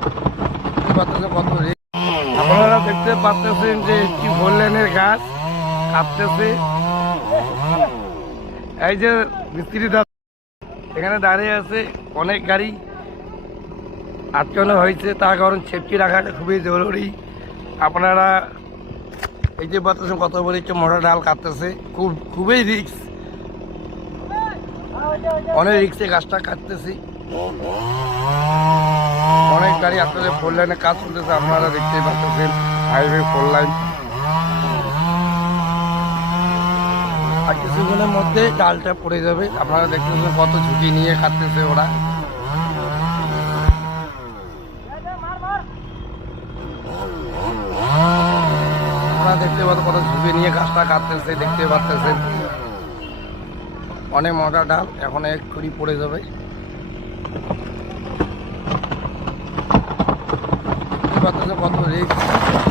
কত রিস্ক আপনারা দেখতে পাচ্ছেন যে কি বললেনের গাছ কাঁপতেছে। এই যে মিস্ত্রি দাদা এখানে দাঁড়িয়ে আছে, অনেক গাড়ি আটকানো হয়েছে, তার কারণ সেফটি রাখাটা খুবই জরুরি। আপনারা এই যে পাচ্ছেন কত বড় একটা মোটা ডাল কাটতেছে, খুবই রিস্ক, অনেক রিক্সে গাছটা কাটতেছি। অনেক গাড়ি আপনাদের ফোর লাইনে কাজ চলতেছে, আপনারা দেখতেই পাচ্ছেন হাইওয়ে ফোর লাইন। আর কিছুক্ষণের মধ্যে ডালটা পড়ে যাবে। আপনারা দেখতেছেন কত ঝুঁকি নিয়ে কাটতেছে ওরা। আপনারা দেখতে পাচ্ছেন কত ঝুঁকি নিয়ে গাছটা কাটতেছে, দেখতে পাচ্ছেন অনেক মোটা ডাল, এখন এক্ষুনি পড়ে যাবে। কত রিস্ক।